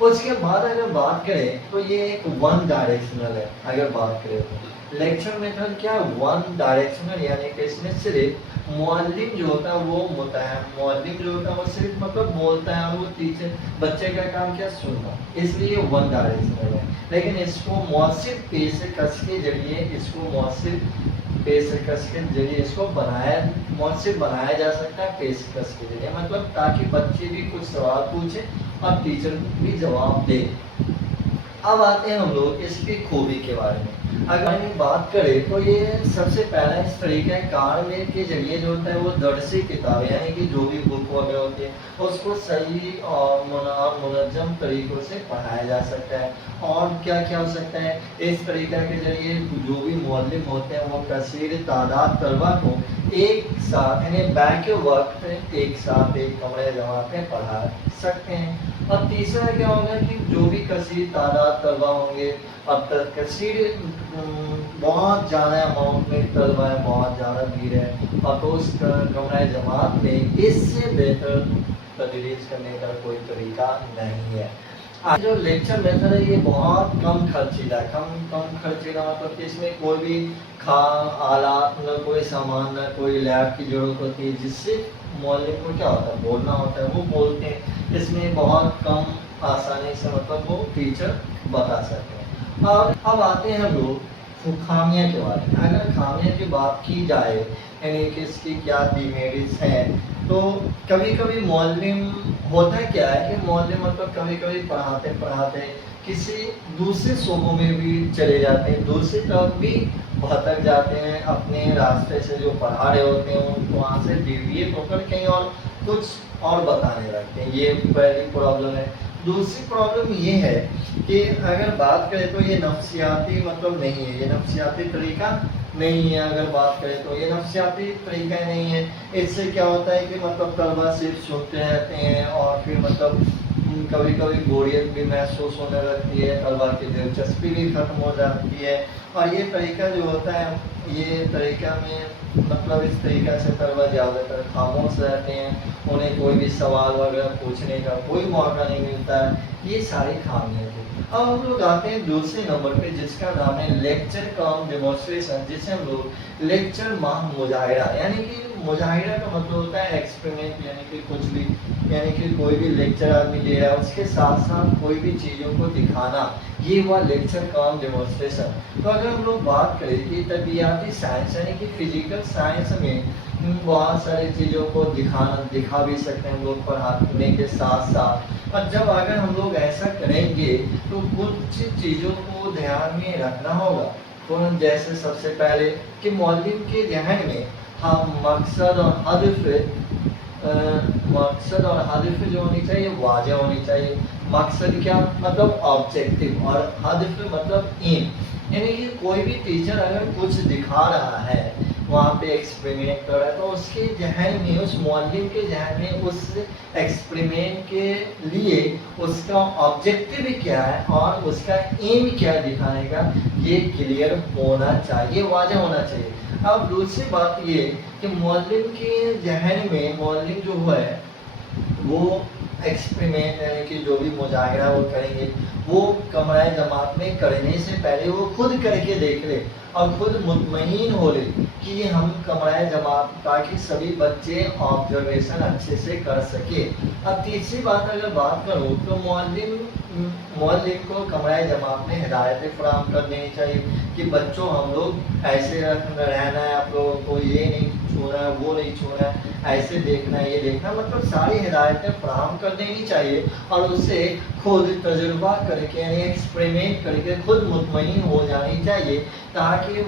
اس کے بعد اگر بات کریں تو یہ ایک ون ڈائریکشنل ہے. اگر بات کریں تو لیکچر میتھڈ کیا ون ڈائریکشنل، یعنی کہ اس میں صرف معلم جو ہوتا ہے وہ معلم جو ہوتا ہے وہ صرف مطلب بولتا ہے، اور وہ ٹیچر بچے کا کام کیا سننا، اس لیے ون ڈائریکشنل ہے. لیکن اس کو مؤثر پیشکش کے ذریعے اس کو مؤثر بنایا جا سکتا ہے پیشکش کے ذریعے، مطلب تاکہ بچے بھی کچھ سوال پوچھیں اور ٹیچر بھی جواب دے. اب آتے ہیں ہم لوگ اس کی خوبی کے بارے میں. اگر ہم بات کریں تو یہ سب سے پہلا اس طریقہ کار میں کے ذریعے جو ہوتا ہے وہ درسی کتابیں، یعنی کہ جو بھی بک وغیرہ ہوتی ہے اس کو صحیح اور منظم طریقوں سے پڑھایا جا سکتا ہے. اور کیا کیا ہو سکتا ہے، اس طریقہ کے ذریعے جو بھی معلم ہوتے ہیں وہ کثیر تعداد طلبہ کو ایک ساتھ یعنی بیک وقت ایک ساتھ ایک کمرے جماعت میں پڑھا سکتے ہیں. اور تیسرا کیا ہوگا کہ جو بھی کثیر تعداد طلبہ ہوں گے، اب تک کثیر بہت زیادہ اماؤنٹ میں طلبہ ہے، بہت زیادہ بھیڑ ہے، اور تو اس کمرہ جماعت میں اس سے بہتر تدریس کرنے کا کوئی طریقہ نہیں ہے. جو لیکچر میتھڈ ہے یہ بہت کم خرچیلا ہے. کم خرچیلا مطلب کہ اس میں کوئی بھی آلات، نہ کوئی سامان، نہ کوئی لیب کی ضرورت ہوتی ہے، جس سے معلم کو کیا ہوتا ہے بولنا ہوتا ہے، وہ بولتے ہیں. اس میں بہت کم آسانی سے مطلب وہ ٹیچر بتا سکتے ہیں. اور اب آتے ہیں ہم لوگ خامیاں کے بارے میں. اگر خامیاں کی بات کی جائے یعنی کہ اس کی کیا ڈیمیرٹس ہیں، تو کبھی کبھی معلم ہوتا کیا ہے کہ معلم مطلب کبھی کبھی پڑھاتے کسی دوسرے صوبوں میں بھی چلے جاتے ہیں، دوسری طرف بھی بھٹک جاتے ہیں اپنے راستے سے. جو پڑھا رہے ہوتے ہیں ان کو وہاں سے ڈیویٹ ہو کر کہیں اور کچھ اور بتانے لگتے ہیں. یہ پہلی پرابلم ہے. دوسری پرابلم یہ ہے کہ اگر بات کریں تو یہ نفسیاتی مطلب نہیں ہے، یہ نفسیاتی طریقہ نہیں ہے. اگر بات کریں تو یہ نفسیاتی طریقہ نہیں ہے. اس سے کیا ہوتا ہے کہ مطلب طلبہ صرف سنتے رہتے ہیں، اور پھر مطلب کبھی کبھی بوریت بھی محسوس ہونے لگتی ہے، طلبہ کی دلچسپی بھی ختم ہو جاتی ہے. اور یہ طریقہ جو ہوتا ہے، یہ طریقہ میں مطلب اس طریقہ سے طلبہ زیادہ تر خاموش رہتے ہیں، انہیں کوئی بھی سوال وغیرہ پوچھنے کا کوئی موقع نہیں ملتا ہے. یہ ساری خامیاں تھیں. اب ہم لوگ آتے ہیں دوسرے نمبر پہ جس کا نام ہے لیکچر کم ڈیمونسٹریشن، جسے ہم لوگ لیکچر ماہ مظاہرہ، یعنی کہ مظاہرہ کا مطلب ہوتا ہے ایکسپریمنٹ، یعنی کہ کچھ بھی، یعنی کہ کوئی بھی لیکچر آدمی دے رہا ہے اس کے ساتھ ساتھ کوئی بھی چیزوں کو دکھانا، یہ ہوا لیکچر کم ڈیمونسٹریشن. تو اگر ہم لوگ بات کریں کہ طبیعیاتی سائنس یعنی کہ فزیکل سائنس میں بہت ساری چیزوں کو دکھا بھی سکتے ہیں ہم لوگ پڑھانے کے ساتھ ساتھ. اور جب اگر ہم لوگ ایسا کریں گے تو کچھ چیزوں کو دھیان میں رکھنا ہوگا. تو جیسے سب سے پہلے کہ معلم کے ذہن میں ہم مقصد اور ہدف جو ہونی چاہیے واضح ہونی چاہیے. مقصد کیا مطلب آبجیکٹو، اور ہدف مطلب ایم. یعنی کہ کوئی بھی ٹیچر اگر کچھ دکھا رہا ہے، وہاں پہ ایکسپریمنٹ کر رہا ہے، تو اس کے ذہن میں، اس معلم کے ذہن میں اس ایکسپریمنٹ کے لیے اس کا آبجیکٹو کیا ہے اور اس کا ایم کیا دکھانے کا، یہ کلیئر ہونا چاہیے، واضح ہونا چاہیے. اب دوسری بات یہ کہ معلم کے ذہن میں معلم جو ہے وہ ایکسپریمنٹ یعنی کہ جو بھی مظاہرہ وہ کریں گے، وہ کمرہ جماعت میں کرنے سے پہلے وہ خود کر کے دیکھ لے اور خود مطمئن ہو لے کہ ہم کمرہ جماعت، تاکہ سبھی بچے آبزرویشن اچھے سے کر سکے. اب تیسری بات اگر بات کروں تو معلم کو کمرہ جماعت میں ہدایتیں فراہم کر دینی چاہیے کہ بچوں ہم لوگ ایسے رہنا ہے، آپ لوگوں کو یہ نہیں چھونا ہے، وہ نہیں چھونا ہے، ایسے دیکھنا ہے، یہ دیکھنا، مطلب ساری ہدایتیں فراہم کر دینی چاہیے. اور اسے خود تجربہ کر کے یعنی ایکسپریمنٹ کر کے خود مطمئن ہو جانی چاہیے، تاکہ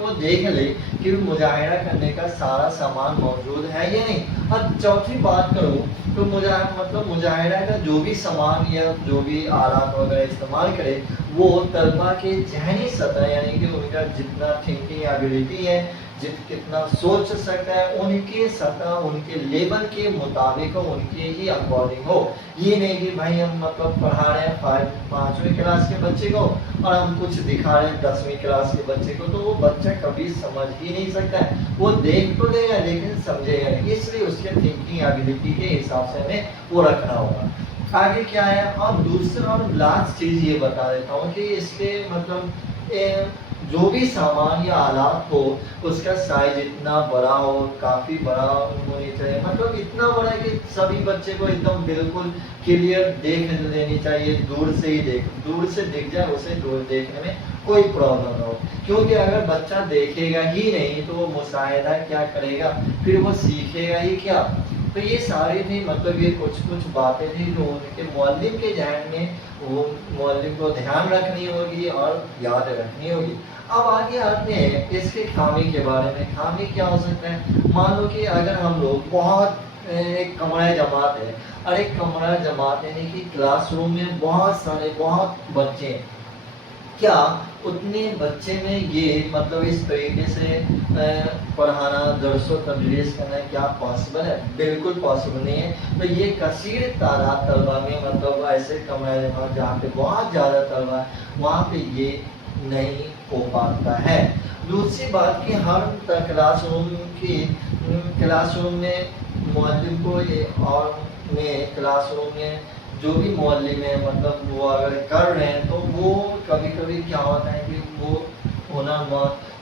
وہ دیکھ لے کہ مظاہرہ کرنے کا سارا سامان موجود ہے یا نہیں. اور چوتھی بات کروں تو مظاہرہ کا جو بھی سامان یا جو بھی آلات وغیرہ استعمال کرے، وہ طلبہ کے ذہنی سطح یعنی کہ ان کا جتنا تھنکنگ ایبیلٹی ہے، کتنا سوچ سکتا ہے، ان کے سطح، ان کے لیول کے مطابق ہو، ان کے ہی اکارڈنگ ہو. یہ نہیں کہ بھائی ہم مطلب پڑھا رہے ہیں 5ویں کلاس کے بچے کو اور ہم کچھ دکھا رہے ہیں 10ویں کلاس کے بچے کو، تو وہ بچہ کبھی سمجھ ہی نہیں سکتا ہے. وہ دیکھ تو لے گا لیکن سمجھے گا نہیں. اس لیے اس کے تھنکنگ ایبیلٹی کے حساب سے ہمیں وہ رکھنا ہوگا. آگے کیا ہے، اور دوسرا اور لاسٹ چیز یہ بتا دیتا ہوں کہ اس کے مطلب جو بھی سامان یا آلات ہو اس کا سائز اتنا بڑا ہو، کافی بڑا ہونی چاہیے، مطلب اتنا بڑا کہ سبھی بچے کو ایک دم بالکل کلیئر دیکھ لینی چاہیے، دور سے ہی دور سے دکھ جائے، اسے دور دیکھنے میں کوئی پرابلم نہ ہو، کیونکہ اگر بچہ دیکھے گا ہی نہیں تو وہ مشاہدہ کیا کرے گا، پھر وہ سیکھے گا ہی کیا۔ تو یہ ساری تھی مطلب یہ کچھ باتیں تھیں جو ان کے معلم کے ذہن میں وہ معلم کو دھیان رکھنی ہوگی اور یاد رکھنی ہوگی۔ اب آگے آتے ہیں اس کے خامی کے بارے میں۔ خامی کیا ہو سکتا ہے، مان لو کہ اگر ہم لوگ بہت ایک کمرہ جماعت ہے، اور ایک کمرہ جماعت یعنی کہ کلاس روم میں بہت بچے ہیں، کیا اتنے بچے میں یہ مطلب اس طریقے سے پڑھانا، درس و تدریس کرنا کیا پاسبل ہے؟ بالکل پاسبل نہیں ہے۔ تو یہ کثیر تعداد طلبہ میں مطلب ایسے کمرہ جماعت جہاں پہ بہت زیادہ طلبہ ہے وہاں پہ یہ نہیں ہو پاتا ہے۔ دوسری بات کہ ہر کلاس روم میں معلم کو اور کلاس روم میں جو بھی معلم ہے مطلب وہ اگر کر رہے ہیں تو وہ کبھی کیا ہوتا ہے کہ وہ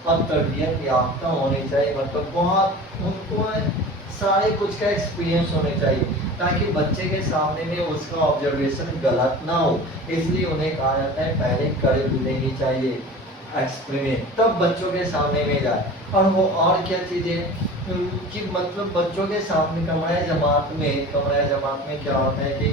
اور تربیت یافتہ ہونی چاہیے، مطلب بہت ان کو سارے کچھ کا ایکسپیرینس ہونے چاہیے تاکہ بچے کے سامنے میں اس کا آبزرویشن غلط نہ ہو، اس لیے انہیں کہا جاتا ہے پہلے کر لینی چاہیے ایکسپریمنٹ، تب بچوں کے سامنے میں جائے۔ اور کیا چیزیں کہ مطلب بچوں کے سامنے کمرہ جماعت میں کیا ہوتا ہے کہ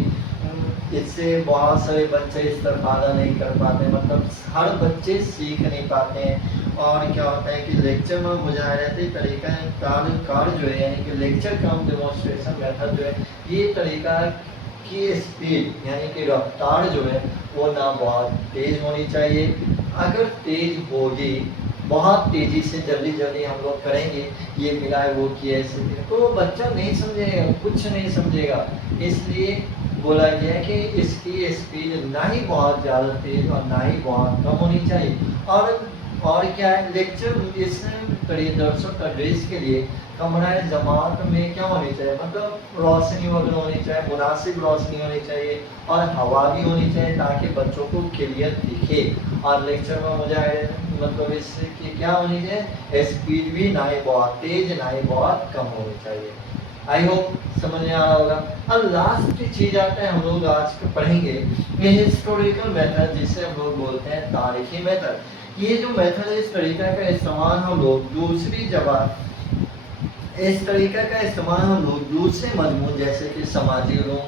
اس سے بہت سارے بچے استفادہ نہیں کر پاتے، مطلب ہر بچے سیکھ نہیں پاتے ہیں، اور کیا ہوتا ہے کہ لیکچر میں مظاہراتی طریقہ کار جو ہے یعنی کہ لیکچر کم ڈیمونسٹریشن میتھڈ جو ہے، یہ طریقہ کی اسپیڈ یعنی کہ رفتار جو ہے وہ نہ بہت تیز ہونی چاہیے، اگر تیز ہوگی بہت تیزی سے جلدی ہم لوگ کریں گے، یہ ملا ہے وہ کیا ایسے تو بچہ نہیں سمجھے گا، کچھ نہیں سمجھے گا، اس لیے بولا گیا ہے کہ اس کی اسپیڈ نہ ہی بہت زیادہ تیز اور نہ ہی بہت کم ہونی چاہیے۔ اور کیا ہے، لیکچر اس درس و تدریس کے لیے کمرہ جماعت میں کیا ہونی چاہیے، مطلب روشنی وغیرہ ہونی چاہیے، مناسب روشنی ہونی چاہیے اور ہوا بھی ہونی چاہیے تاکہ بچوں کو کلیئر دکھے، اور لیکچر میں مطلب اس کی کیا ہونی چاہیے، اسپیڈ بھی نہ ہی بہت تیز نہ ہی بہت کم ہونی چاہیے۔ آئی ہوپ سمجھ میں آ رہا ہوگا۔ اور لاسٹ چیز آتا ہے ہم لوگ آج پڑھیں گے یہ ہسٹوریکل میتھڈ، جسے ہم لوگ بولتے ہیں تاریخی میتھڈ۔ یہ جو میتھڈ ہے اس طریقہ کا استعمال ہم لوگ دوسرے مضمون جیسے کہ سماجی علوم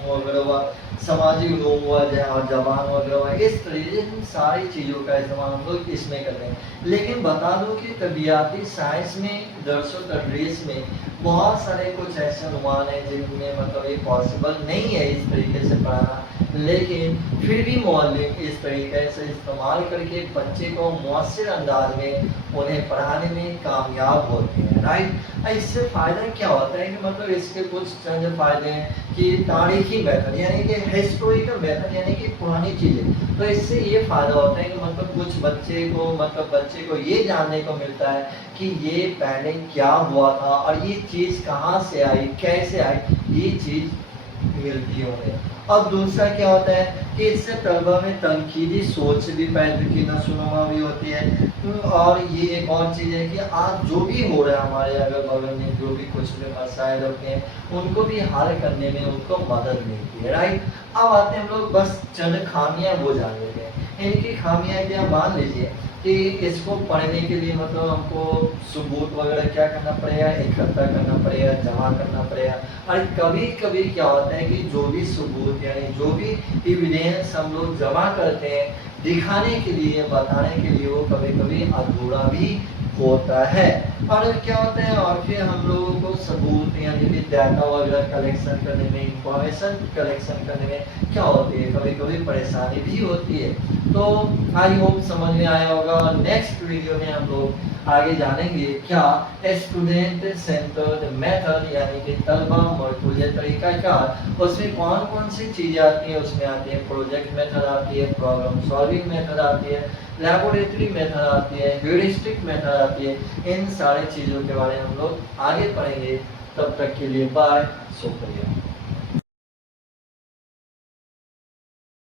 وغیرہ اور زبان وغیرہ اس طریقے ساری چیزوں کا استعمال ہم لوگ اس میں کرتے ہیں، لیکن بتا دوں کہ طبیعیاتی سائنس میں درس و تدریس میں بہت سارے کچھ ایسے عنوان ہیں جن میں مطلب یہ پاسبل نہیں ہے اس طریقے سے پڑھانا، لیکن پھر بھی معلم اس طریقے سے استعمال کر کے بچے کو مؤثر انداز میں انہیں پڑھانے میں کامیاب ہوتے ہیں، رائٹ۔ اس سے فائدہ کیا ہوتا ہے کہ مطلب اس کے کچھ چند فائدے ہیں کہ تاریخی میتھڈ یعنی کہ ہسٹوریکل میتھڈ یعنی کہ پرانی چیزیں، تو اس سے یہ فائدہ ہوتا ہے کہ مطلب کچھ بچے کو یہ جاننے کو ملتا ہے کہ یہ پہلے کیا ہوا تھا اور یہ چیز کہاں سے آئی، کیسے آئی، یہ چیز ملتی ہے۔ اور دوسرا کیا ہوتا ہے کہ اس سے طلبہ میں تنقیدی سوچ بھی پیدا کی نشوونما بھی ہوتی ہے، اور یہ ایک اور چیز ہے کہ آج جو بھی ہو رہا ہے ہمارے اگل بغل میں جو بھی کچھ بھی مسائل ہوتے ہیں ان کو بھی حل کرنے میں ان کو مدد ملتی ہے، رائٹ۔ اب آتے ہیں ہم لوگ بس چند خامیاں وہ جان لیتے ہیں۔ ان کی خامیاں کیا، مان لیجیے کہ اس کو پڑھنے کے لیے مطلب ہم کو ثبوت وغیرہ کیا کرنا پڑے گا، اکٹھا کرنا پڑے گا، جمع کرنا پڑے گا، اور کبھی کیا ہوتا ہے کہ جو بھی ثبوت یعنی جو بھی ایویڈینس ہم لوگ جمع کرتے ہیں دکھانے کے لیے، بتانے کے لیے، وہ کبھی ادھورا بھی ہوتا ہے، اور کیا ہوتا ہے، اور پھر ہم لوگوں کو ثبوت یعنی کہ ڈیٹا وغیرہ کلیکشن کرنے میں، انفارمیشن کلیکشن کرنے میں کیا ہوتی ہے، کبھی پریشانی بھی ہوتی ہے۔ تو آئی ہوپ سمجھ میں آیا ہوگا، اور نیکسٹ ویڈیو میں ہم لوگ آگے جانیں گے کیا اسٹوڈنٹ سینٹرڈ میتھڈ یعنی کہ طلبہ مرکوز طریقہ کار، اس میں کون سی چیزیں آتی ہیں، اس میں آتی ہے پروجیکٹ میتھڈ آتی ہے، پرابلم سالونگ میتھڈ آتی ہے، لیبوریٹری میتھڈ آتی ہے، ہیورسٹک میتھڈ آتی ہے، ان سارے چیزوں کے بارے میں ہم لوگ آگے پڑھیں گے۔ تب تک کے لیے بائے، شکریہ۔